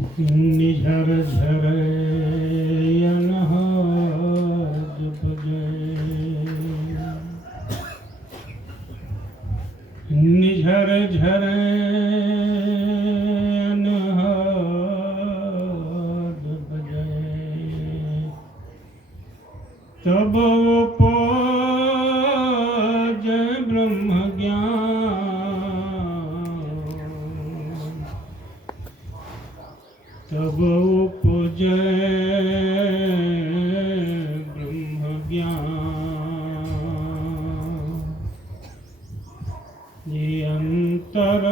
निझर झर अनहद बजे, निझर झर अनहद बजे, तब उपज ब्रह्म ज्ञान, तब उपजै ब्रह्म ज्ञान। ये अंतर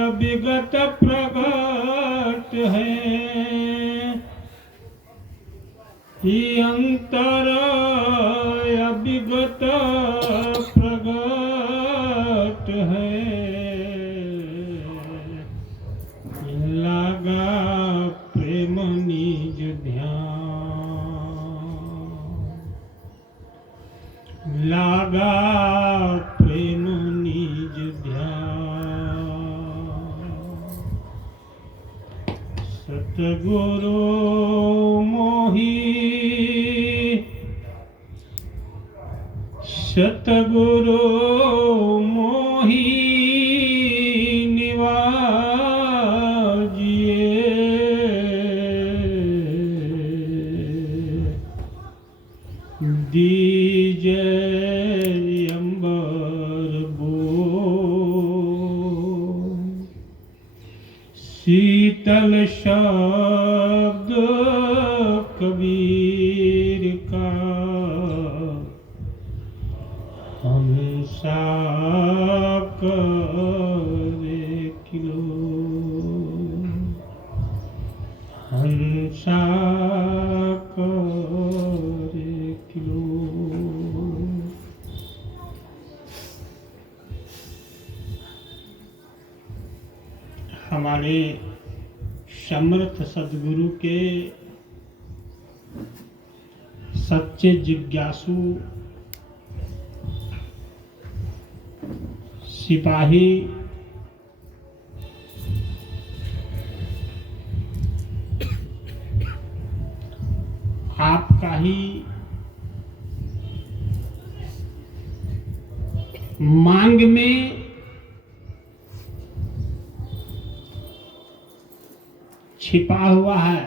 अविगत प्रगट है, ये अंतर अविगत प्रगट है। लागा प्रेम निज ध्यान, लागा प्रेम निज ध्यान। सतगुरु मोहि, सतगुरु मोहि दीजे अंबर बो, शीतल शब्द कबीर का, हमसा करे किलो, हमसा करे किलो। हमारे समर्थ सद्गुरु के सच्चे जिज्ञासु सिपाही आपका ही मांग में छिपा हुआ है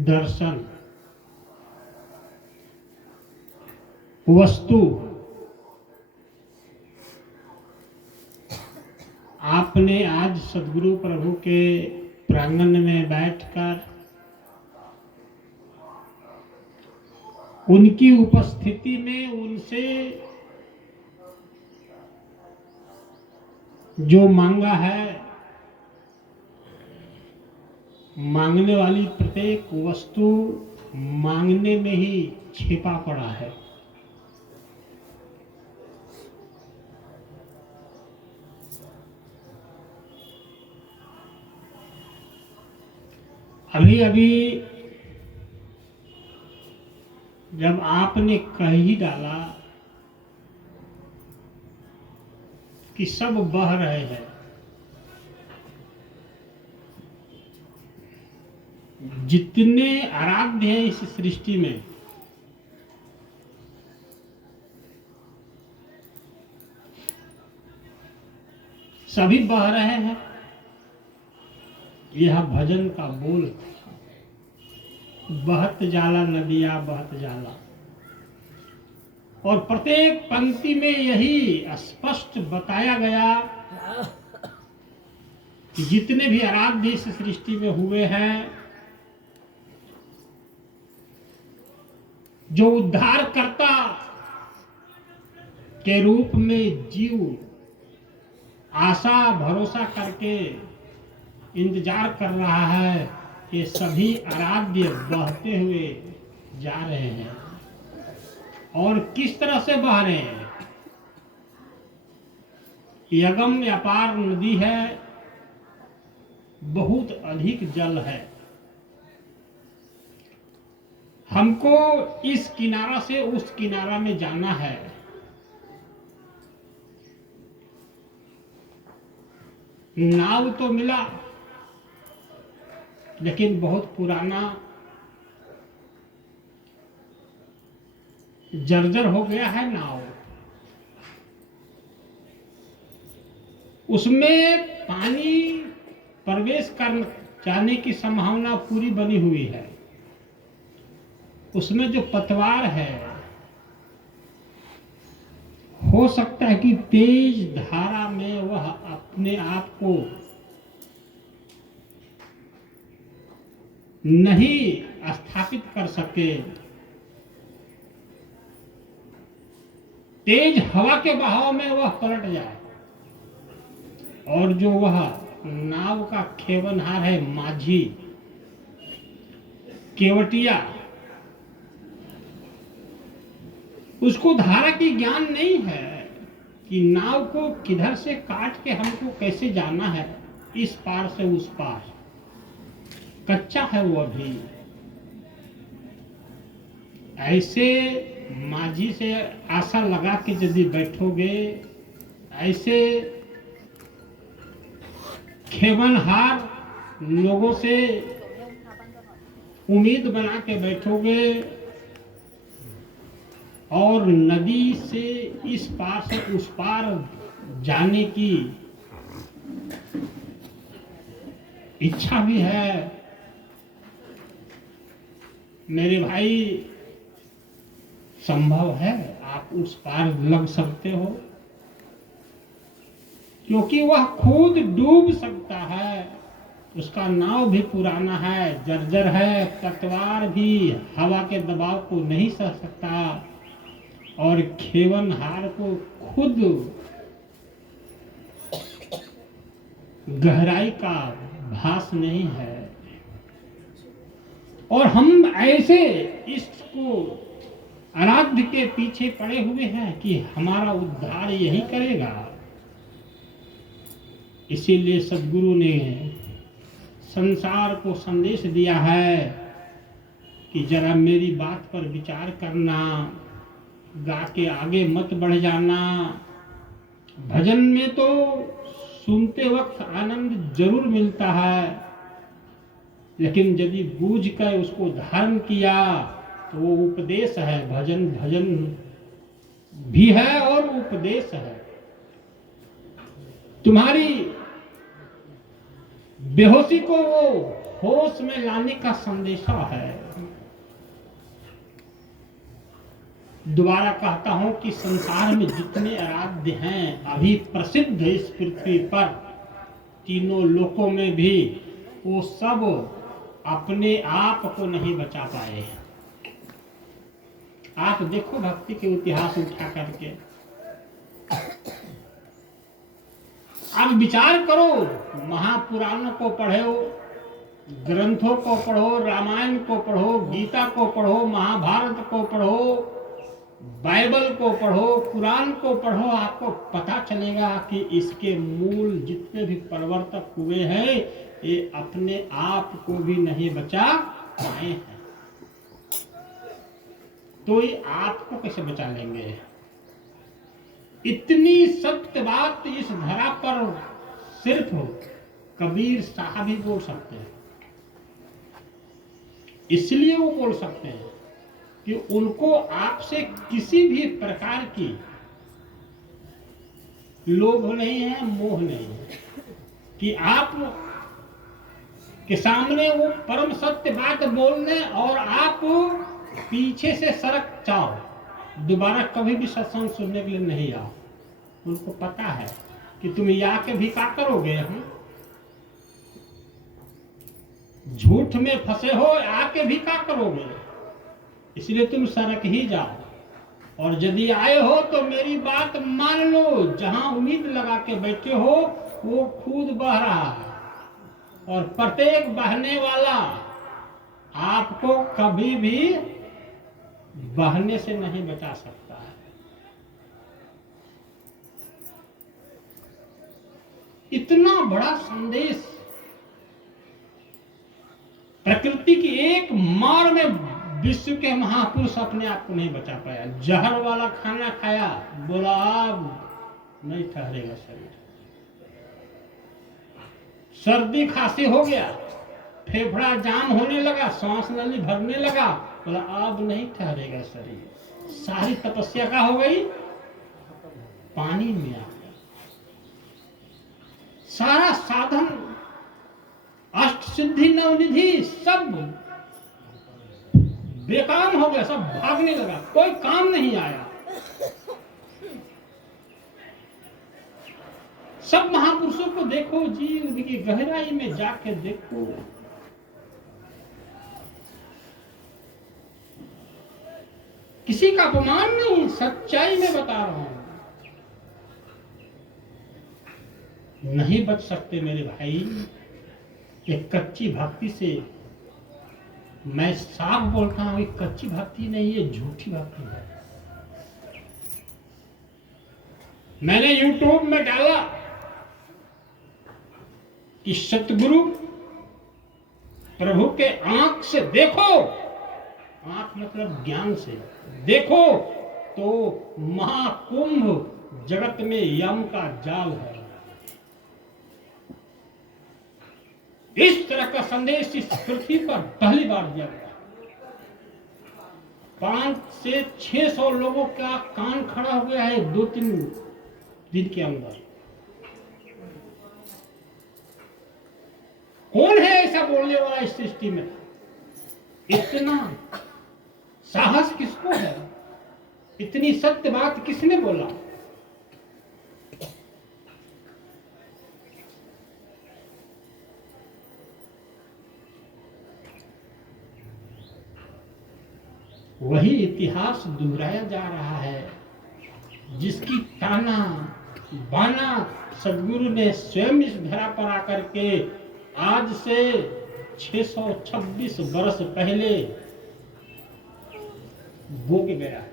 दर्शन, वस्तु। आपने आज सद्गुरु प्रभु के प्रांगण में बैठकर उनकी उपस्थिति में उनसे जो मांगा है, मांगने वाली प्रत्येक वस्तु मांगने में ही छिपा पड़ा है। अभी अभी जब आपने कह ही डाला कि सब बह रहे हैं, जितने आराध्य हैं इस सृष्टि में, सभी बह रहे हैं। यह भजन का बोल, बहत जाला नदिया बहत जाला, और प्रत्येक पंक्ति में यही स्पष्ट बताया गया कि जितने भी आराध्य इस सृष्टि में हुए हैं, जो उद्धारकर्ता के रूप में जीव आशा भरोसा करके इंतजार कर रहा है, ये सभी आराध्य बहते हुए जा रहे हैं। और किस तरह से बह रहे हैं? यगम अपार नदी है, बहुत अधिक जल है। हमको इस किनारा से उस किनारा में जाना है। नाव तो मिला, लेकिन बहुत पुराना, जर्जर हो गया है नाव। उसमें पानी प्रवेश कर जाने की संभावना पूरी बनी हुई है। उसमें जो पतवार है, हो सकता है कि तेज धारा में वह अपने आप को नहीं स्थापित कर सके। तेज हवा के बहाव में वह पलट जाए, और जो वह नाव का खेवनहार है, माझी, केवटिया, उसको धारा की ज्ञान नहीं है कि नाव को किधर से काट के हमको कैसे जाना है, इस पार से उस पार। कच्चा है वो अभी। ऐसे माझी से आशा लगा के यदि बैठोगे, ऐसे खेवनहार लोगों से उम्मीद बना के बैठोगे, और नदी से इस पार से उस पार जाने की इच्छा भी है, मेरे भाई, संभव है, आप उस पार लग सकते हो, क्योंकि वह खुद डूब सकता है। उसका नाव भी पुराना है, जर्जर है, पतवार भी हवा के दबाव को नहीं सह सकता, और खेवनहार को खुद गहराई का भास नहीं है। और हम ऐसे इसको आराध्य के पीछे पड़े हुए हैं कि हमारा उद्धार यही करेगा। इसीलिए सद्गुरु ने संसार को संदेश दिया है कि जरा मेरी बात पर विचार करना, गा के आगे मत बढ़ जाना। भजन में तो सुनते वक्त आनंद जरूर मिलता है, लेकिन यदि बूझ कर उसको धारण किया तो वो उपदेश है। भजन भजन भी है और उपदेश है। तुम्हारी बेहोशी को वो होश में लाने का संदेशा है। दोबारा कहता हूं कि संसार में जितने आराध्य हैं, अभी प्रसिद्ध इस पृथ्वी पर, तीनों लोकों में भी, वो सब अपने आप को नहीं बचा पाए। आप देखो भक्ति के इतिहास उठा करके, आप विचार करो, महापुराणों को पढ़ो, ग्रंथों को पढ़ो, रामायण को पढ़ो, गीता को पढ़ो, महाभारत को पढ़ो, बाइबल को पढ़ो, कुरान को पढ़ो, आपको पता चलेगा कि इसके मूल जितने भी प्रवर्तक हुए हैं, ये अपने आप को भी नहीं बचा पाए हैं। तो ये आपको कैसे बचा लेंगे? इतनी सत्य बात इस धरा पर सिर्फ कबीर साहब ही बोल सकते हैं। इसलिए वो बोल सकते हैं कि उनको आपसे किसी भी प्रकार की लोभ नहीं है, मोह नहीं है, कि आप के सामने वो परम सत्य बात बोलने और आप पीछे से सरक जाओ, दोबारा कभी भी सत्संग सुनने के लिए नहीं आओ। उनको पता है कि तुम या के भी क्या करोगे, हम झूठ में फंसे हो, आके भी क्या करोगे, इसलिए तुम सरक ही जाओ। और यदि आए हो तो मेरी बात मान लो, जहां उम्मीद लगा के बैठे हो वो खुद बह रहा है, और प्रत्येक बहने वाला आपको कभी भी बहने से नहीं बचा सकता है। इतना बड़ा संदेश प्रकृति की एक मार में विश्व के महापुरुष अपने आप को नहीं बचा पाया। जहर वाला खाना खाया, बोला अब नहीं ठहरेगा शरीर। सर्दी खांसी हो गया, फेफड़ा जाम होने लगा, सांस नली भरने लगा, बोला अब नहीं ठहरेगा शरीर। सारी तपस्या का हो गई, पानी में आ गया। सारा साधन, अष्ट सिद्धि नवनिधि सब बेकाम हो गया, सब भागने लगा, कोई काम नहीं आया। सब महापुरुषों को देखो जी, उनकी गहराई में जाके देखो, किसी का अपमान नहीं, सच्चाई में बता रहा हूं। नहीं बच सकते मेरे भाई, एक कच्ची भक्ति से। मैं साफ बोलता हूं, एक कच्ची भक्ति नहीं, ये झूठी भक्ति है। मैंने YouTube में डाला कि सतगुरु प्रभु के आंख से देखो, आंख मतलब ज्ञान से देखो, तो महाकुंभ जगत में यम का जाल है। इस तरह का संदेश इस पृथ्वी पर पहली बार दिया गया। 500 से 600 लोगों का कान खड़ा हो गया है 2-3 दिन के अंदर। कौन है ऐसा बोलने वाला इस सृष्टि में? इतना साहस किसको है? इतनी सत्य बात किसने बोला? वही इतिहास दोहराया जा रहा है जिसकी ताना बाना सदगुरु ने स्वयं इस धरा पर आकर के आज से 626 वर्ष पहले बो के गया है।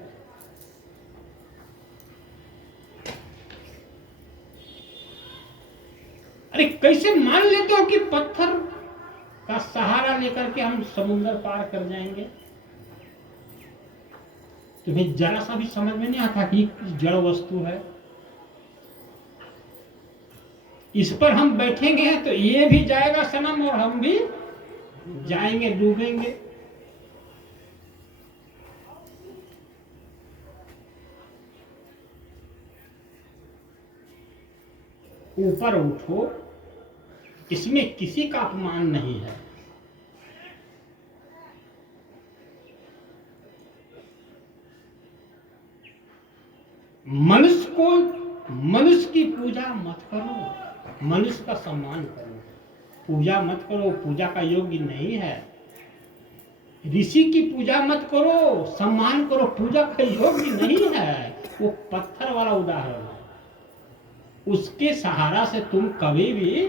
अरे कैसे मान लेते हो कि पत्थर का सहारा लेकर के हम समुद्र पार कर जाएंगे? तुम्हें जरा सा भी समझ में नहीं आता कि जड़ वस्तु है। इस पर हम बैठेंगे तो ये भी जाएगा सनम और हम भी जाएंगे, डूबेंगे। ऊपर उठो, इसमें किसी का अपमान नहीं है। मनुष्य की पूजा मत करो, मनुष्य का सम्मान करो। पूजा मत करो, पूजा का योग्य नहीं है। ऋषि की पूजा मत करो, सम्मान करो, पूजा का योग्य नहीं है। वो पत्थर वाला उदाहरण है। उसके सहारा से तुम कभी भी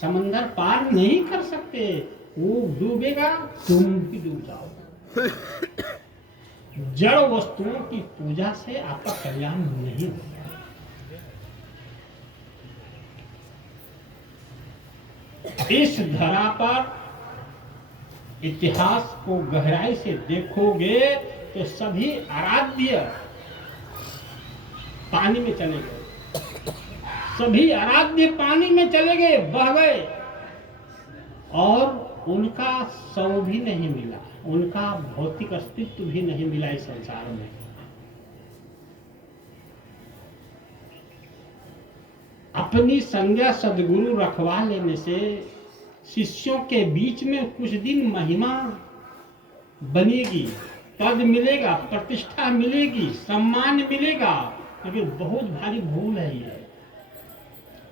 समंदर पार नहीं कर सकते। वो डूबेगा, तुम भी डूब जाओगे। जड़ वस्तुओं की पूजा से आपका कल्याण नहीं होगा। इस धरा पर इतिहास को गहराई से देखोगे तो सभी आराध्य पानी में चले गए, सभी आराध्य पानी में चले गए, बह गए, और उनका शव भी नहीं मिला, उनका भौतिक अस्तित्व भी नहीं मिला इस संसार में। अपनी संज्ञा सदगुरु रखवा लेने से शिष्यों के बीच में कुछ दिन महिमा बनेगी, पद मिलेगा, प्रतिष्ठा मिलेगी, सम्मान मिलेगा, लेकिन बहुत भारी भूल है ये।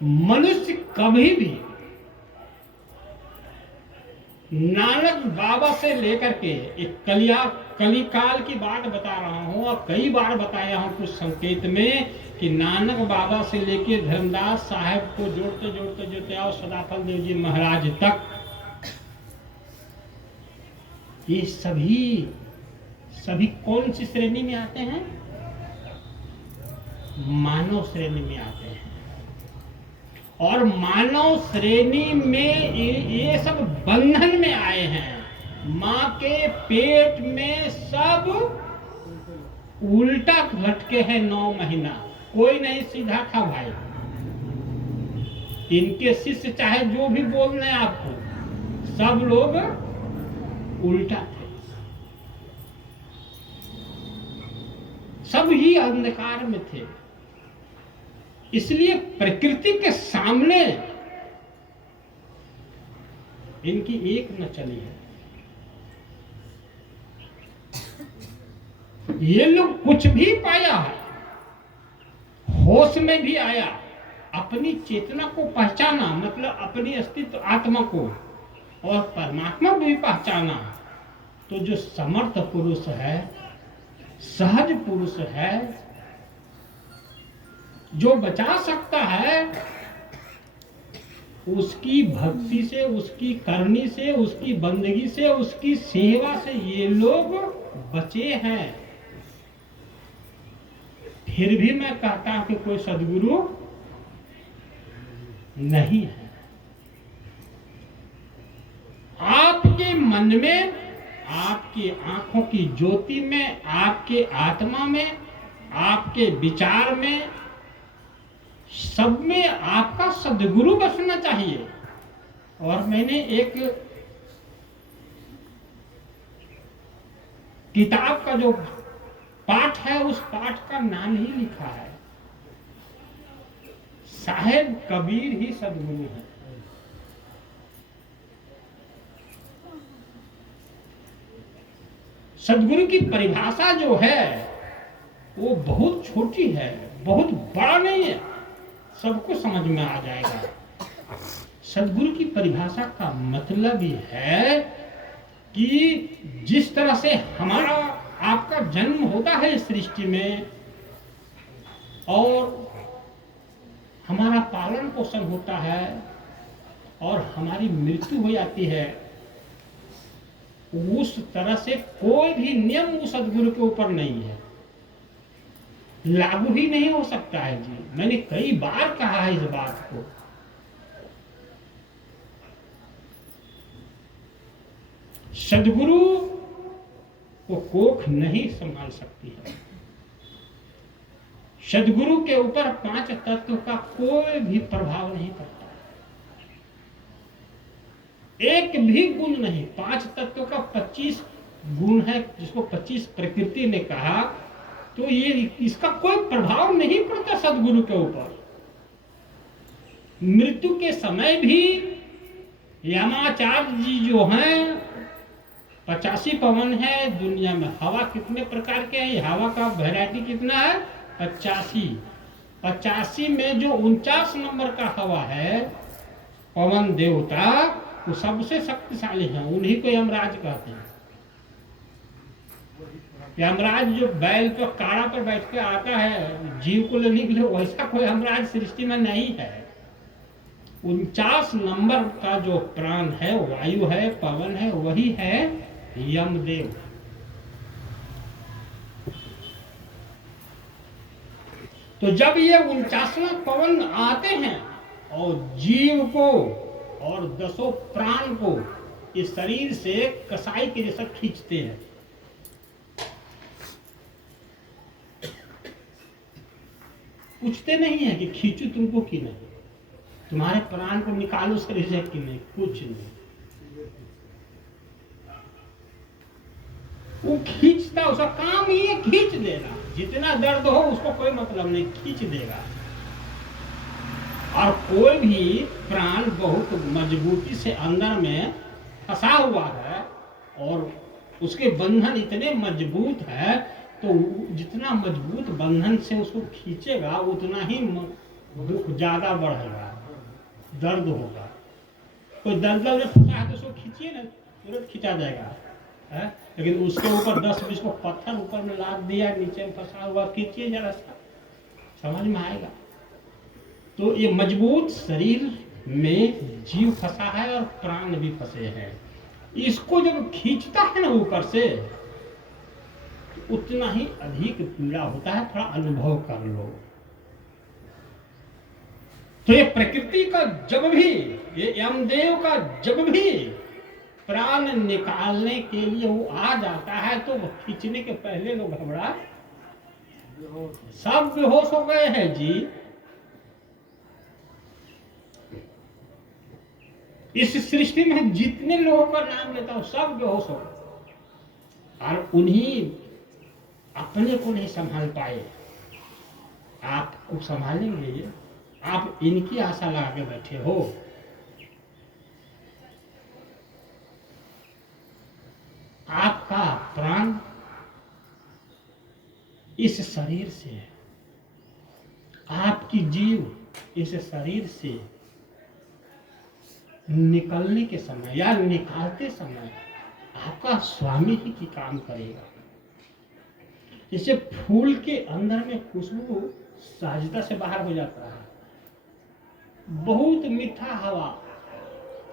मनुष्य कभी भी नानक बाबा से लेकर के एक कलिकाल की बात बता रहा हूं, और कई बार बताया हूं कुछ संकेत में, कि नानक बाबा से लेके धर्मदास साहब को जोड़ते जोड़ते जोड़ते आओ सदाफल देव जी महाराज तक, ये सभी कौन सी श्रेणी में आते हैं? मानव श्रेणी में आते हैं। और मानव श्रेणी में ये सब बंधन में आए हैं। माँ के पेट में सब उल्टा लटके हैं 9 महीना, कोई नहीं सीधा था भाई। इनके शिष्य चाहे जो भी बोल रहे हैं आपको, सब लोग उल्टा थे, सब ही अंधकार में थे। इसलिए प्रकृति के सामने इनकी एक न चली है। ये लोग कुछ भी पाया है, होश में भी आया, अपनी चेतना को पहचाना, मतलब अपनी अस्तित्व आत्मा को, और परमात्मा को भी पहचाना, तो जो समर्थ पुरुष है, सहज पुरुष है, जो बचा सकता है, उसकी भक्ति से, उसकी करनी से, उसकी बंदगी से, उसकी सेवा से ये लोग बचे हैं। फिर भी मैं कहता हूं कि कोई सद्गुरु नहीं है। आपके मन में, आपकी आंखों की ज्योति में, आपके आत्मा में, आपके विचार में, सब में आपका सद्गुरु बसना चाहिए। और मैंने एक किताब का जो पाठ है, उस पाठ का नाम ही लिखा है, साहेब कबीर ही सद्गुरु है। सद्गुरु की परिभाषा जो है वो बहुत छोटी है, बहुत बड़ा नहीं है, सबको समझ में आ जाएगा। सद्गुरु की परिभाषा का मतलब ही है कि जिस तरह से हमारा आपका जन्म होता है इस सृष्टि में, और हमारा पालन पोषण होता है, और हमारी मृत्यु हो जाती है, उस तरह से कोई भी नियम उस सद्गुरु के ऊपर नहीं है, लागू ही नहीं हो सकता है जी। मैंने कई बार कहा है इस बात को। सद्गुरु को कोख नहीं संभाल सकती है। सद्गुरु के ऊपर 5 तत्व का कोई भी प्रभाव नहीं पड़ता, एक भी गुण नहीं। 5 तत्व का 25 गुण है, जिसको 25 प्रकृति ने कहा, तो ये इसका कोई प्रभाव नहीं पड़ता सद्गुरु के ऊपर। मृत्यु के समय भी यमाचार्य जी जो हैं, 85 पवन है दुनिया में। हवा कितने प्रकार के हैं? हवा का वैरायटी कितना है? 85 में जो 49 नंबर का हवा है, पवन देवता, वो सबसे शक्तिशाली है, उन्हीं को यमराज कहते हैं। यमराज जो बैल पे काड़ा पर बैठ के आता है जीव को लेने के लिए, वैसा कोई यमराज सृष्टि में नहीं है। 49 नंबर का जो प्राण है, वायु है, पवन है, वही है यमदेव। तो जब ये 49वां पवन आते हैं और जीव को और 10 प्राण को इस शरीर से कसाई के जैसा खींचते हैं, पूछते नहीं है कि खींचू तुमको कि नहीं, तुम्हारे प्राण को निकालो शरीर से कि नहीं, कुछ नहीं। वो खींचता, उसका काम ही है खींच देना। जितना दर्द हो उसको कोई मतलब नहीं, खींच देगा। और कोई भी प्राण बहुत मजबूती से अंदर में फंसा हुआ है और उसके बंधन इतने मजबूत है, तो जितना मजबूत बंधन से उसको खींचेगा उतना ही दुख ज्यादा बढ़ेगा, दर्द होगा। कोई दर्द में फंसा है तो उसको खींचिए ना, तुरंत खींचा जाएगा है? लेकिन उसके ऊपर 10-20 को पत्थर ऊपर में लाद दिया, नीचे में फंसा हुआ, खींचिए जरा सा, समझ में आएगा। तो ये मजबूत शरीर में जीव फंसा है और प्राण भी फंसे हैं। इसको जब खींचता है ना ऊपर से, तो उतना ही अधिक पीड़ा होता है। थोड़ा अनुभव कर लो। तो ये प्रकृति का जब भी, ये यमदेव का जब भी प्राण निकालने के लिए वो आ जाता है, तो वो खींचने के पहले लोग घबरा, सब बेहोश हो गए हैं जी। इस सृष्टि में जितने लोगों का नाम लेता हूं सब बेहोश हो, और उन्हीं अपने को नहीं संभाल पाए। आपको संभालेंगे, आप इनकी आशा लगा के बैठे हो। आपका प्राण इस शरीर से है, आपकी जीव इस शरीर से निकलने के समय या निकालते समय आपका स्वामी ही की काम करेगा। जैसे फूल के अंदर में खुशबू सहजता से बाहर हो जाता है, बहुत मीठा हवा,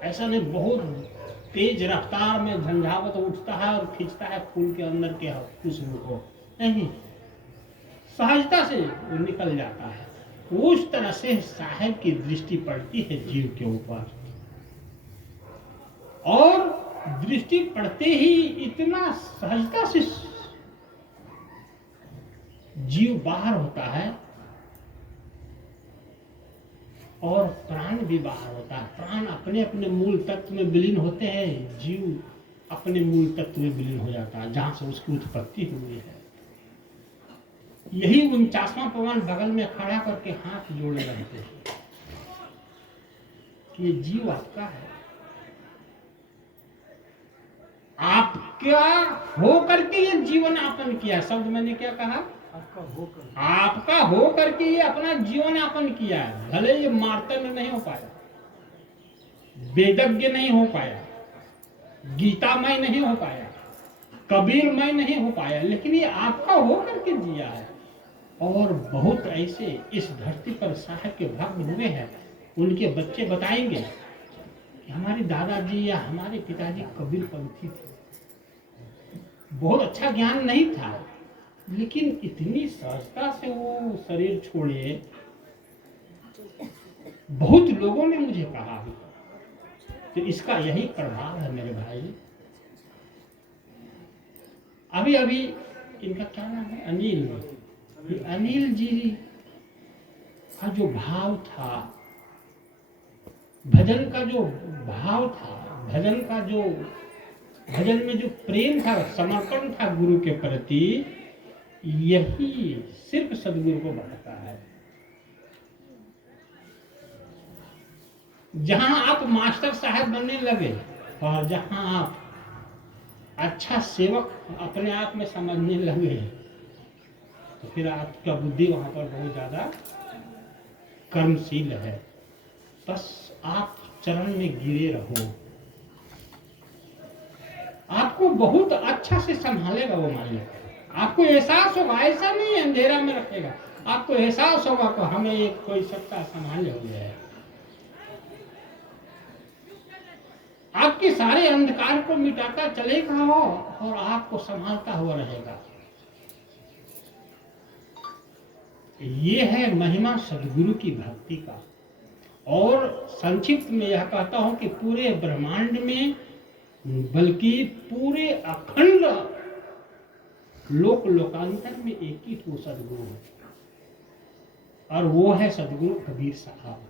ऐसा नहीं बहुत तेज रफ्तार में झंझावत उठता है और खींचता है फूल के अंदर के खुशबू को, नहीं, सहजता से वो निकल जाता है। उस तरह से साहेब की दृष्टि पड़ती है जीव के ऊपर, और दृष्टि पड़ते ही इतना सहजता से जीव बाहर होता है और प्राण भी बाहर होता है। प्राण अपने अपने मूल तत्व में विलीन होते हैं, जीव अपने मूल तत्व में विलीन हो जाता है जहां से उसकी उत्पत्ति हुई है। यही 49वां पवन बगल में खड़ा करके हाथ जोड़े रहते हैं कि ये जीव आपका है, आपका हो करके ये जीवन यापन किया। शब्द मैंने क्या कहा? आपका हो करके ये अपना जीवन यापन किया है। भले ये मार्तंड नहीं हो पाया, वेदज्ञ नहीं हो पाया, गीतामय नहीं हो पाया, कबीरमय नहीं हो पाया, लेकिन ये आपका हो करके जिया है। और बहुत ऐसे इस धरती पर साहब के भक्त हुए हैं, उनके बच्चे बताएंगे कि हमारे दादाजी या हमारे पिताजी कबीर पंथी थे, बहुत अच्छा ज्ञान नहीं था, लेकिन इतनी सहजता से वो शरीर छोड़े। बहुत लोगों ने मुझे कहा, तो इसका यही प्रभाव है मेरे भाई। अभी अभी इनका क्या नाम है, अनिल जी का जो भाव था, भजन का जो भाव था, भजन में जो प्रेम था, समर्पण था गुरु के प्रति, यही सिर्फ सदगुरु को बढ़ता है। जहां आप मास्टर साहब बनने लगे और जहां आप अच्छा सेवक अपने आप में समझने लगे, तो फिर आपका बुद्धि वहां पर बहुत ज्यादा कर्मशील है। बस आप चरण में गिरे रहो, आपको बहुत अच्छा से संभालेगा वो मालिक। आपको एहसास होगा, ऐसा नहीं अंधेरा में रखेगा, आपको एहसास होगा कि हमें एक कोई सत्ता संभाले हुए है। आपके सारे अंधकार को मिटाता चलेगा वो, और आपको संभालता हुआ रहेगा। ये है महिमा सदगुरु की भक्ति का। और संक्षिप्त में यह कहता हूं कि पूरे ब्रह्मांड में, बल्कि पूरे अखंड लोकांतर में एक ही तो सदगुरु है, और वो है सदगुरु कबीर साहब।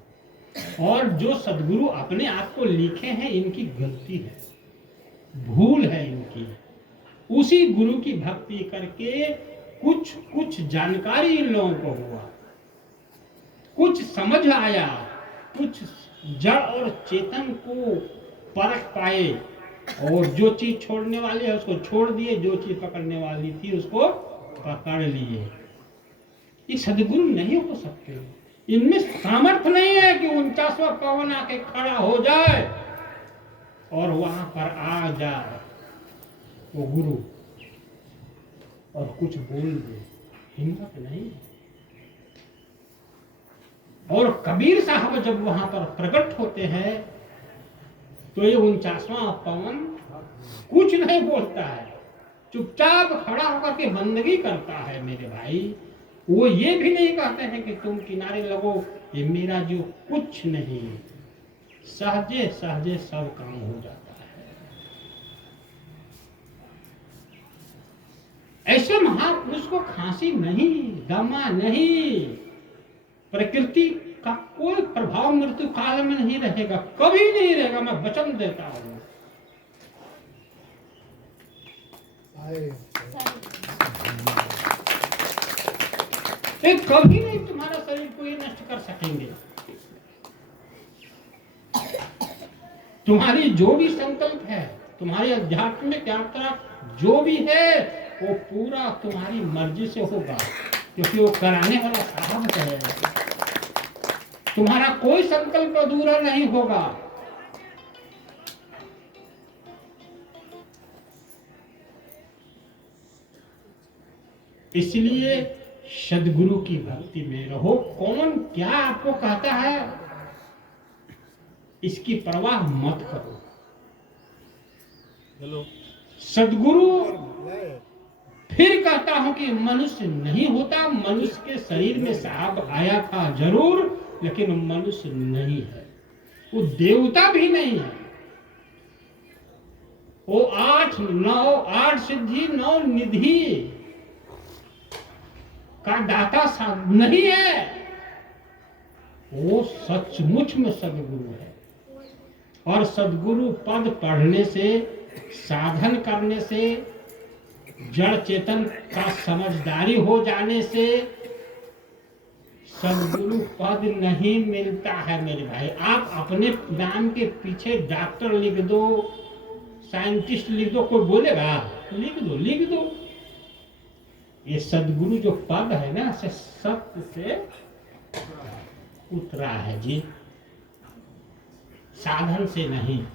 और जो सदगुरु अपने आप को लिखे हैं, इनकी गलती है, भूल है इनकी। उसी गुरु की भक्ति करके कुछ जानकारी इन लोगों को हुआ, कुछ समझ आया, कुछ जड़ और चेतन को परख पाए, और जो चीज छोड़ने वाली है उसको छोड़ दिए, जो चीज पकड़ने वाली थी उसको पकड़ लिए। ये सदगुरु नहीं हो सकते, इनमें सामर्थ्य नहीं है कि 49वां पवन आके खड़ा हो जाए और वहां पर आ जाए वो गुरु और कुछ बोल दे, हिम्मत नहीं। और कबीर साहब जब वहां पर प्रकट होते हैं तो ये 49वां पवन कुछ नहीं बोलता है, चुपचाप खड़ा होकर के बंदगी करता है मेरे भाई। वो ये भी नहीं कहते हैं कि तुम किनारे लगो, ये मेरा जो कुछ नहीं, सहजे सहजे सब काम हो जाता है। ऐसे महापुरुष को खांसी नहीं, दमा नहीं, प्रकृति का कोई प्रभाव मृत्यु काल में नहीं रहेगा, कभी नहीं रहेगा, मैं वचन देता हूं। ये कभी नहीं तुम्हारा शरीर को ये नष्ट कर सकेंगे। तुम्हारी जो भी संकल्प है, तुम्हारी आध्यात्मिक यात्रा जो भी है, वो पूरा तुम्हारी मर्जी से होगा, क्योंकि वो कराने वाला साहब है। तुम्हारा कोई संकल्प अधूरा नहीं होगा। इसलिए सद्गुरु की भक्ति में रहो। कौन क्या आपको कहता है, इसकी परवाह मत करो। सद्गुरु फिर कहता हूं कि मनुष्य नहीं होता, मनुष्य के शरीर में साहब आया था जरूर, लेकिन मनुष्य नहीं है, वो देवता भी नहीं है। वो 8 सिद्धि 9 निधि का दाता नहीं है, वो सचमुच में सद्गुरु है। और सद्गुरु पद पढ़ने से, साधन करने से, जड़ चेतन का समझदारी हो जाने से सद्गुरु पद नहीं मिलता है मेरे भाई। आप अपने नाम के पीछे डॉक्टर लिख दो, साइंटिस्ट लिख दो, कोई बोलेगा? लिख दो। ये सद्गुरु जो पद है ना, से सत्य से उतरा है जी, साधन से नहीं।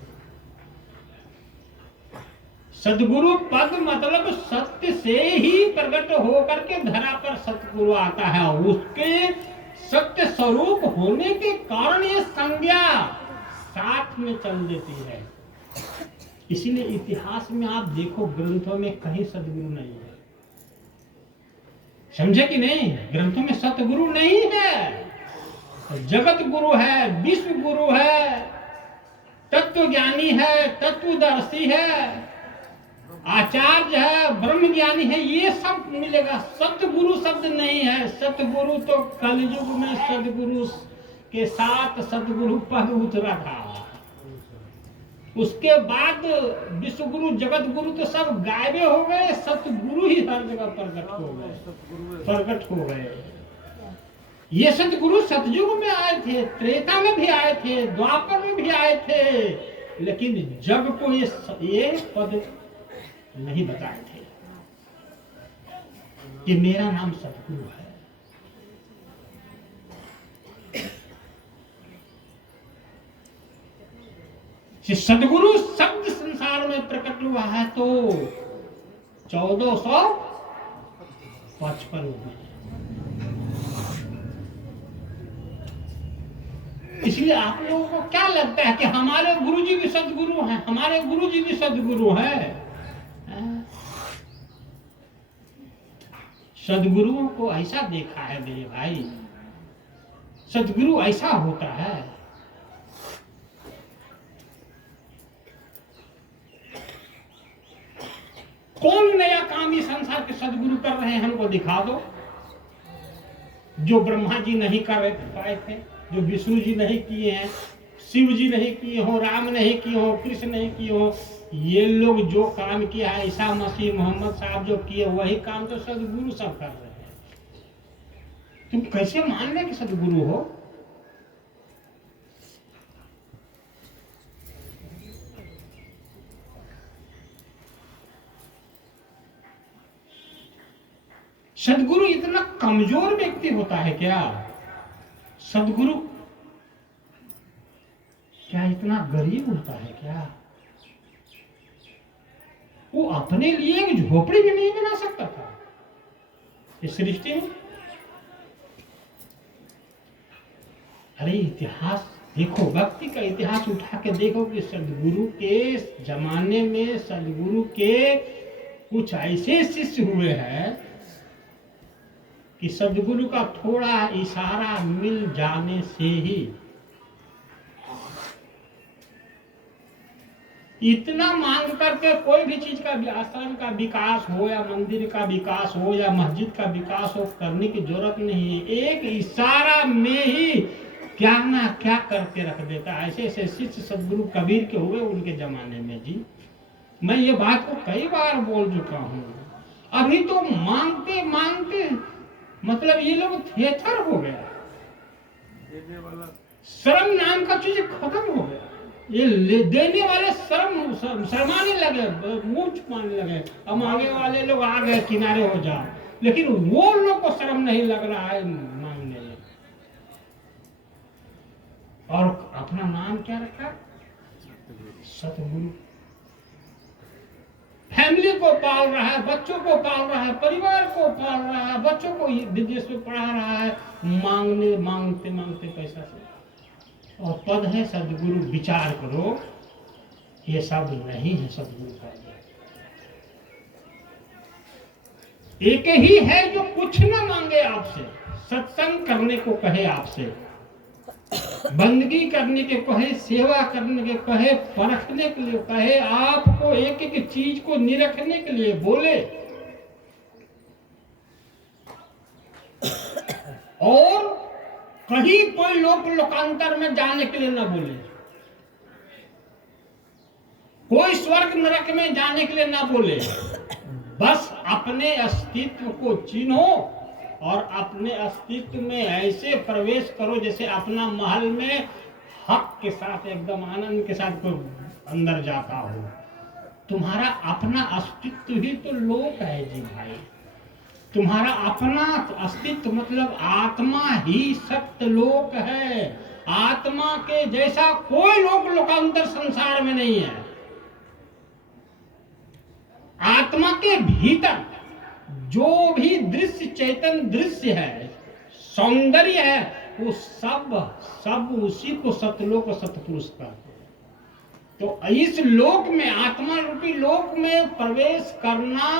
सद्गुरु पद मतलब सत्य से ही प्रकट होकर के धरा पर सतगुरु आता है। उसके सत्य स्वरूप होने के कारण ये संज्ञा साथ में चल देती है। इसीलिए इतिहास में आप देखो, ग्रंथों में कहीं सद्गुरु नहीं है। समझे कि नहीं? ग्रंथों में सतगुरु नहीं है। जगत गुरु है, विश्व गुरु है, तत्व ज्ञानी है, तत्वदर्शी है, आचार्य है, ब्रह्म ज्ञानी है, ये सब मिलेगा। सतगुरु शब्द नहीं है। सतगुरु तो कलयुग में सदगुरु के साथ सतगुरु पद उतरा था। उसके बाद विश्वगुरु, जगत गुरु तो सब गायबे हो गए, सतगुरु ही हर जगह प्रकट हो गए। ये सतगुरु सतयुग में आए थे, त्रेता में भी आए थे, द्वापर में भी आए थे, लेकिन जग को ये पद नहीं बताए थे कि मेरा नाम सतगुरु है। सदगुरु शब्द संसार में प्रकट हुआ है तो 1455 में। इसलिए आप लोगों को क्या लगता है कि हमारे गुरुजी भी सदगुरु हैं? हमारे गुरुजी भी सदगुरु हैं। सदगुरुओं को ऐसा देखा है मेरे भाई, सदगुरु ऐसा होता है। कौन नया काम इस संसार के सदगुरु कर रहे हैं, हमको दिखा दो। जो ब्रह्मा जी नहीं कर पाए थे, जो विष्णु जी नहीं किए हैं, शिव जी नहीं किए हो, राम नहीं किए हो, कृष्ण नहीं किए हो, ये लोग जो काम किया है, ईसा मसीह मोहम्मद साहब जो किए, वही काम तो सदगुरु सब कर रहे हैं। तुम कैसे मान ले कि सदगुरु हो? सदगुरु इतना कमजोर व्यक्ति होता है क्या? सदगुरु क्या इतना गरीब होता है क्या? वो अपने लिए एक झोपड़ी भी नहीं बना सकता था इस सृष्टि में। अरे इतिहास देखो, भक्ति का इतिहास उठा के देखो कि सदगुरु के जमाने में सदगुरु के कुछ ऐसे शिष्य हुए हैं कि सदगुरु का थोड़ा इशारा मिल जाने से ही इतना मांग करके कोई भी चीज का, आश्रम का विकास हो या मंदिर का विकास हो या मस्जिद का विकास हो, करने की जरूरत नहीं है। एक इशारा में ही क्या ना क्या करके रख देता। ऐसे ऐसे शिष्य सदगुरु कबीर के हुए उनके जमाने में जी। मैं ये बात को कई बार बोल चुका हूँ। अभी तो मांगते मांगते मतलब ये लोग थेथर हो गया, शर्म नाम का चीज खत्म हो गया। ये देने वाले शर्माने लगे, मुंह छुपाने लगे। हम आगे वाले लोग आ गए किनारे हो जाओ, लेकिन वो लोग को शर्म नहीं लग रहा है मांगने में। और अपना नाम क्या रखा? सतगुरु। फैमिली को पाल रहा है, बच्चों को पाल रहा है, परिवार को पाल रहा है, बच्चों को विदेश में पढ़ा रहा है, मांगते मांगते पैसा से। और पद है सदगुरु। विचार करो, ये सब नहीं है सदगुरु का। एक ही है जो कुछ ना मांगे आपसे, सत्संग करने को कहे आपसे, बंदगी करने के कहे, सेवा करने के कहे, परखने के लिए कहे, आपको एक एक चीज को निरखने के लिए बोले, और कहीं कोई लोकांतर में जाने के लिए ना बोले, कोई स्वर्ग नरक में जाने के लिए ना बोले। बस अपने अस्तित्व को चिन्हो और अपने अस्तित्व में ऐसे प्रवेश करो जैसे अपना महल में हक के साथ, एकदम आनंद के साथ कोई अंदर जाता हो। तुम्हारा अपना अस्तित्व ही तो लोक है जी भाई। तुम्हारा अपना अस्तित्व मतलब आत्मा ही सत्य लोक है। आत्मा के जैसा कोई लोकांतर संसार में नहीं है। आत्मा के भीतर जो भी दृश्य, चेतन दृश्य है, सौंदर्य है, वो सब उसी को सतलोक और सतपुरुष कहते हैं। तो इस लोक में, आत्मा रूपी लोक में प्रवेश करना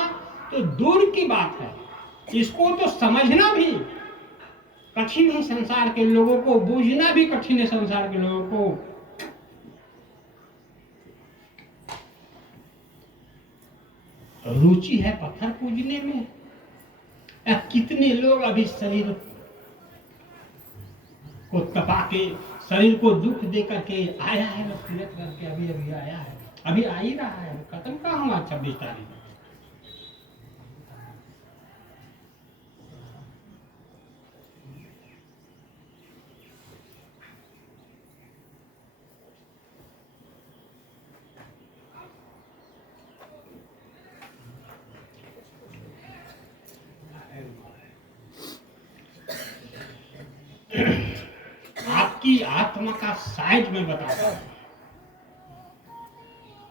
तो दूर की बात है, इसको तो समझना भी कठिन है संसार के लोगों को, बूझना भी कठिन है संसार के लोगों को। रुचि है पत्थर पूजने में। कितने लोग अभी शरीर को तपा के, शरीर को दुख दे करके आया है, बस तीरथ करके अभी आया है, अभी आ ही रहा है, खत्म कहाँ हुआ 26 तारीख। आपकी आत्मा का साइज में बताता हूं।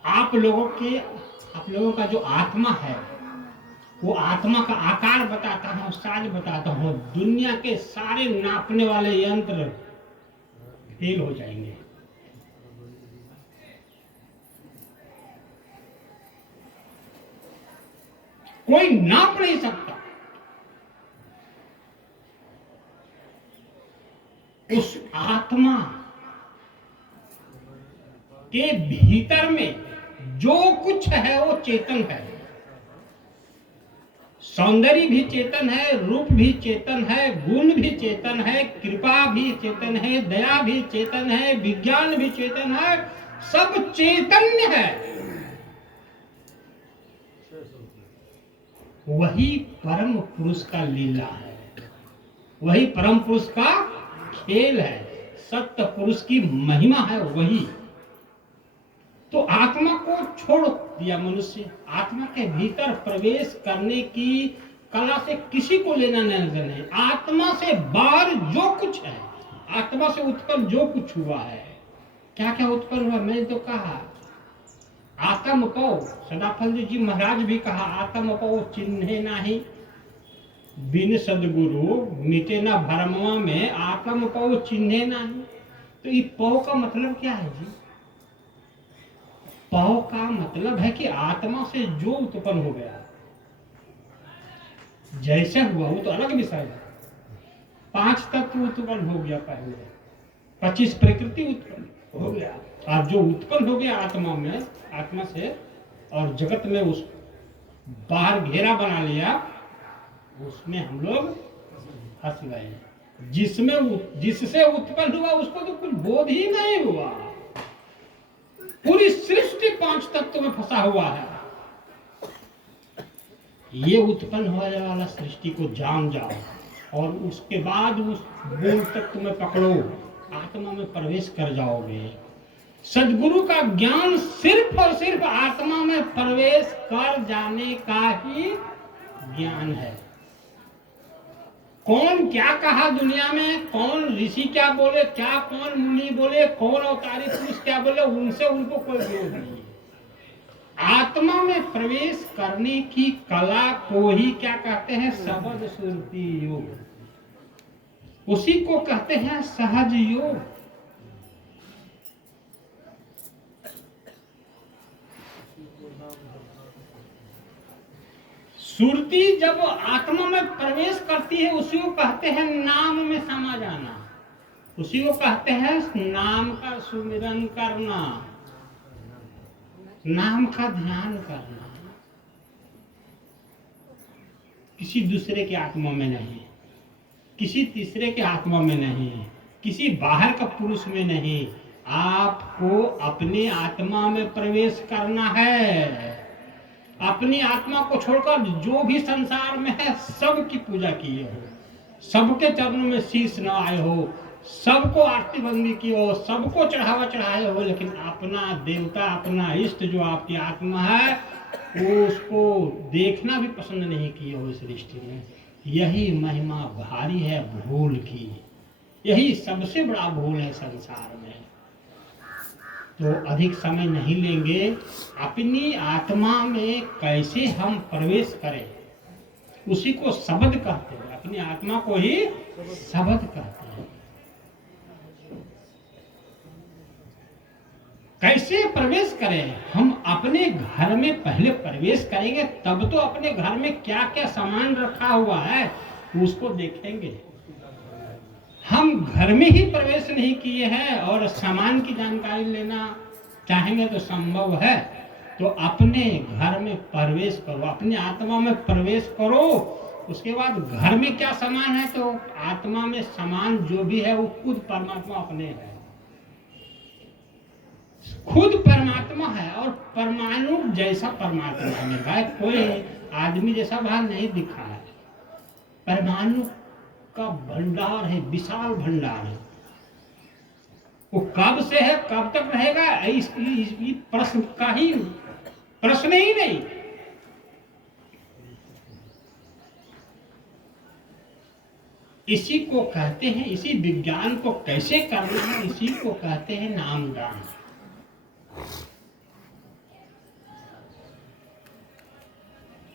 आप लोगों का जो आत्मा है, वो आत्मा का आकार बताता हूं, साइज बताता हूं। दुनिया के सारे नापने वाले यंत्र फेल हो जाएंगे। कोई नाप नहीं सकता। उस आत्मा के भीतर में जो कुछ है वो चेतन है। सौंदर्य भी चेतन है, रूप भी चेतन है, गुण भी चेतन है, कृपा भी चेतन है, दया भी चेतन है, विज्ञान भी चेतन है, सब चैतन्य है। वही परम पुरुष का लीला है, वही परम पुरुष का खेल है, सत्य पुरुष की महिमा है वही। तो आत्मा को छोड़ दिया मनुष्य। आत्मा के भीतर प्रवेश करने की कला से किसी को लेना नहीं। आत्मा से बाहर जो कुछ है, आत्मा से उत्पन्न जो कुछ हुआ है, क्या क्या उत्पन्न हुआ मैंने तो कहा। आत्म को सदाफल जी महाराज भी कहा, आत्म को चिन्हे नाही बिन सदगुरु मिटे ना भरमवा में, आत्म को चिन्हे नाही। तो ये पौ का मतलब क्या है जी? पौ का मतलब है कि आत्मा से जो उत्पन्न हो गया, जैसे हुआ वो तो अलग विषय है। 5 तत्व उत्पन्न हो गया पहले, 25 प्रकृति उत्पन्न हो गया, और जो उत्पन्न हो गया आत्मा में, आत्मा से और जगत में उस बाहर घेरा बना लिया, उसमें हम लोग फंस गए। जिससे उत्पन्न हुआ उसको तो कुछ बोध ही नहीं हुआ। पूरी सृष्टि 5 तत्वों में फंसा हुआ है। ये उत्पन्न होने वाला सृष्टि को जान जाओ और उसके बाद उस मूल तत्व में पकड़ो, आत्मा में प्रवेश कर जाओगे। सद्गुरु का ज्ञान सिर्फ और सिर्फ आत्मा में प्रवेश कर जाने का ही ज्ञान है। कौन क्या कहा दुनिया में, कौन ऋषि क्या बोले, क्या कौन मुनि बोले, कौन अवतारी पुरुष क्या बोले, उनसे उनको कोई विरोध नहीं। आत्मा में प्रवेश करने की कला को ही क्या कहते हैं? शब्द सुरती योग। उसी को कहते हैं सहज योग। सुरती जब आत्मा में प्रवेश करती है उसी को कहते हैं नाम में समा जाना। उसी को कहते हैं नाम का सुमिरन करना, नाम का ध्यान करना। किसी दूसरे के आत्मा में नहीं, किसी तीसरे के आत्मा में नहीं, किसी बाहर का पुरुष में नहीं। आपको अपनी आत्मा में प्रवेश करना है। अपनी आत्मा को छोड़कर जो भी संसार में है सबकी पूजा किए हो, सबके चरणों में शीश नवाए हो, सबको आरती बंदी की हो, सबको चढ़ावा चढ़ाए हो, लेकिन अपना देवता, अपना इष्ट जो आपकी आत्मा है वो उसको देखना भी पसंद नहीं किए हो इस सृष्टि में। यही महिमा भारी है भूल की। यही सबसे बड़ा भूल है संसार में। तो अधिक समय नहीं लेंगे। अपनी आत्मा में कैसे हम प्रवेश करें उसी को शब्द कहते हैं। अपनी आत्मा को ही शब्द कहते हैं। कैसे प्रवेश करें? हम अपने घर में पहले प्रवेश करेंगे, तब तो अपने घर में क्या क्या सामान रखा हुआ है उसको देखेंगे। हम घर में ही प्रवेश नहीं किए हैं और सामान की जानकारी लेना चाहेंगे तो संभव है। तो अपने घर में प्रवेश करो, अपनी आत्मा में प्रवेश करो। उसके बाद घर में क्या सामान है, तो आत्मा में सामान जो भी है वो खुद परमात्मा अपने है, खुद परमात्मा है। और परमाणु जैसा परमात्मा में भाई कोई आदमी जैसा बाहर नहीं दिखा है। परमाणु का भंडार है, विशाल भंडार है। वो कब से है, कब तक रहेगा, इस प्रश्न का ही प्रश्न ही नहीं। इसी को कहते हैं, इसी विज्ञान को कैसे करना है, इसी को कहते हैं नामदान।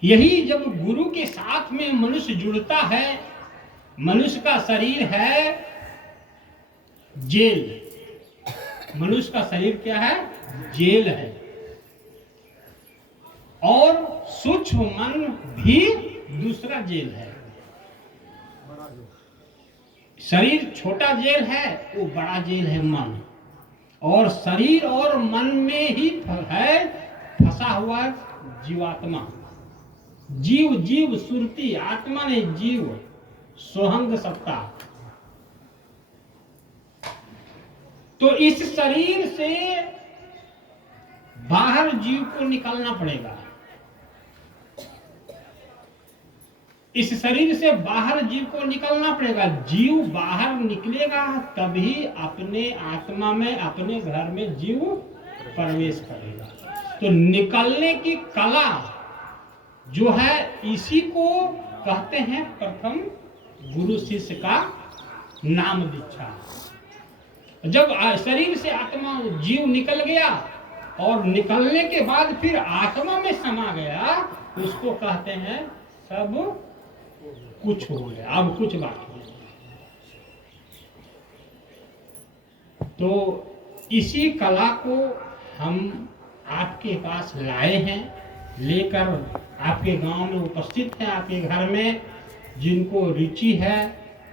यही जब गुरु के साथ में मनुष्य जुड़ता है, मनुष्य का शरीर है जेल। मनुष्य का शरीर क्या है? जेल है। और सूक्ष्म मन भी दूसरा जेल है। शरीर छोटा जेल है, वो बड़ा जेल है मन। और शरीर और मन में ही है फंसा हुआ जीवात्मा। जीव जीव सुरती, आत्मा ने जीव, सोहंग सत्ता। तो इस शरीर से बाहर जीव को निकलना पड़ेगा। इस शरीर से बाहर जीव को निकलना पड़ेगा। जीव बाहर निकलेगा तभी अपने आत्मा में, अपने घर में जीव प्रवेश करेगा। तो निकलने की कला जो है इसी को कहते हैं प्रथम गुरु शिष्य का नाम दीक्षा। जब शरीर से आत्मा जीव निकल गया और निकलने के बाद फिर आत्मा में समा गया, उसको कहते हैं सब कुछ हो गया, अब कुछ बाकी नहीं। तो इसी कला को हम आपके पास लाए हैं, लेकर आपके गांव में उपस्थित हैं, आपके घर में। जिनको रुचि है,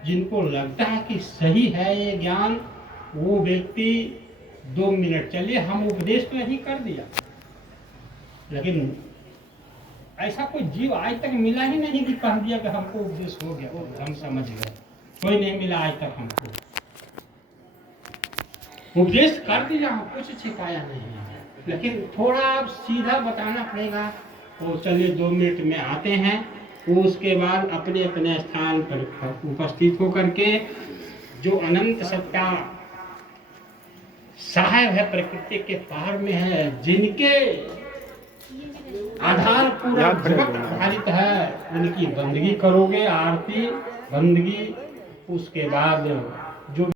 जिनको लगता है कि सही है ये ज्ञान, वो व्यक्ति 2 मिनट, चलिए हम उपदेश तो नहीं कर दिया, लेकिन ऐसा कोई जीव आज तक मिला ही नहीं कि कह दिया कि हमको उपदेश हो गया, हम समझ गए। कोई नहीं मिला आज तक हमको। उपदेश कर दिया हूँ, कुछ छिपाया नहीं है, लेकिन थोड़ा आप सीधा बताना पड़ेगा। तो चलिए 2 मिनट में आते हैं। उसके बाद अपने अपने स्थान पर उपस्थित होकर के जो अनंत सत्ता साहेब है, प्रकृति के पार में है, जिनके आधार पूरा जगत आधारित है, उनकी बंदगी करोगे, आरती बंदगी। उसके बाद जो